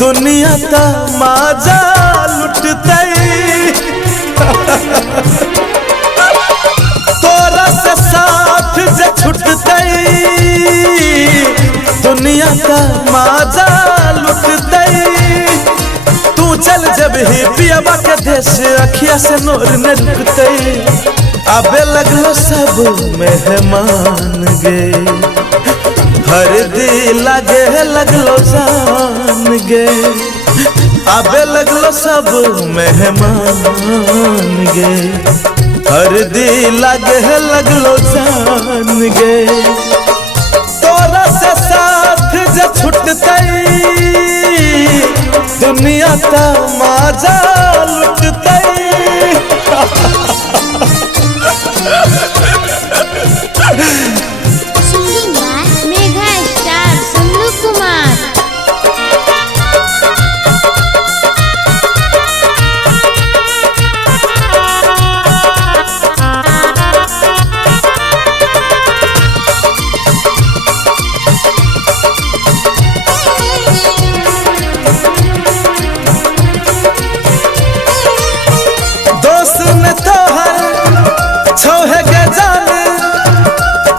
दुनिया ता माजा लुटतई तोरा से साथ जे छुटतई दुनिया ता माजा लुटतई। तू चल जब ही पियाबा के देश अखिया से नूर न रुकतई। आबे लगलो सब मेहमान गे हर दिल लागे लगलो जान गे। आबे लगलो सब मेहमान गे हर दिल लागे लगलो जान गे। तोरा से साथ जे छुटतई दुनिया ता माजा लुटतई।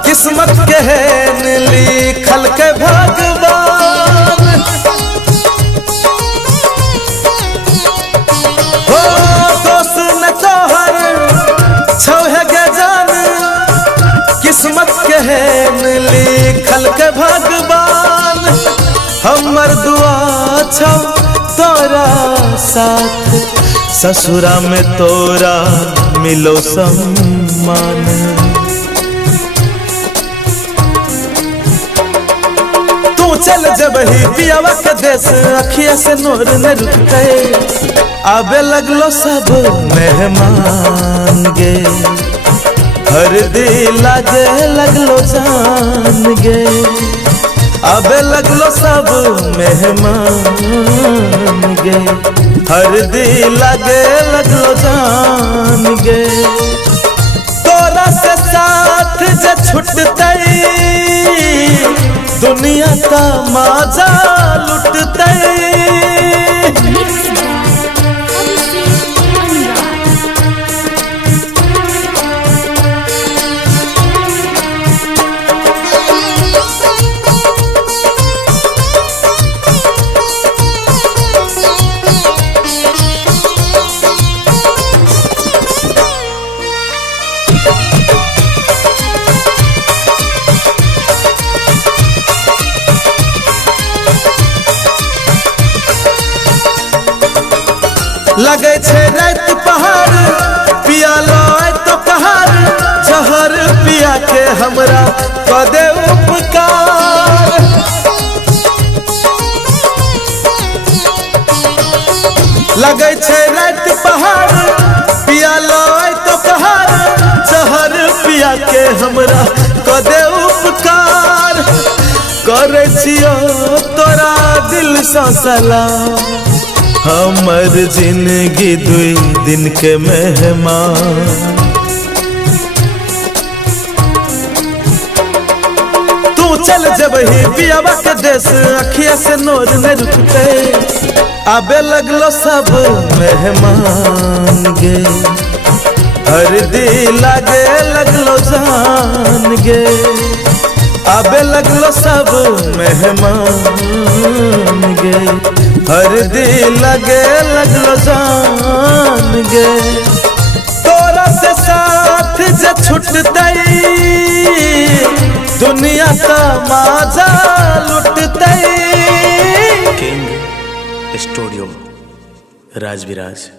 किस्मत के है लिखल के भगवान हो दोस्त न तोहर छौहे गे जान। किस्मत के है लिखल के भगवान। हमर दुआ छौ तोरा साथ ससुरा में तोरा मिलो सम्मान। चल जब ही पियावा के देश अखिया से नूर न रुकते। आबे लगलो सब मेहमान गे हर दिल लागे लगलो जान गे। आबे लगलो सब मेहमान गे हर दिल लागे लगलो जान गे। तोरा से साथ जे छुटतई दुनिया ता माजा लुटतई। लगे छे रात पहाड़ पिया लो तो पहाड़ जहर पिया के हमरा कदे उपकार। लगे छे रात पहाड़ पिया लो तो पहाड़ जहर पिया के हमरा कदे उपकार। करे छियो तोरा दिल से सलाम हमर जिंदगी दुई दिन के मेहमान। तू चल जब ही पियावा के देश अखिया से नूर न रुकते। आबे लगलो सब मेहमान गे हर दिल लागे लगलो जान गे। आबे लगलो सब मेहमान गे हर दिल लगे लगलो जान गे। तोरा से साथ जे छुटतई दुनिया ता माजा लुटतई। स्टूडियो राजविराज।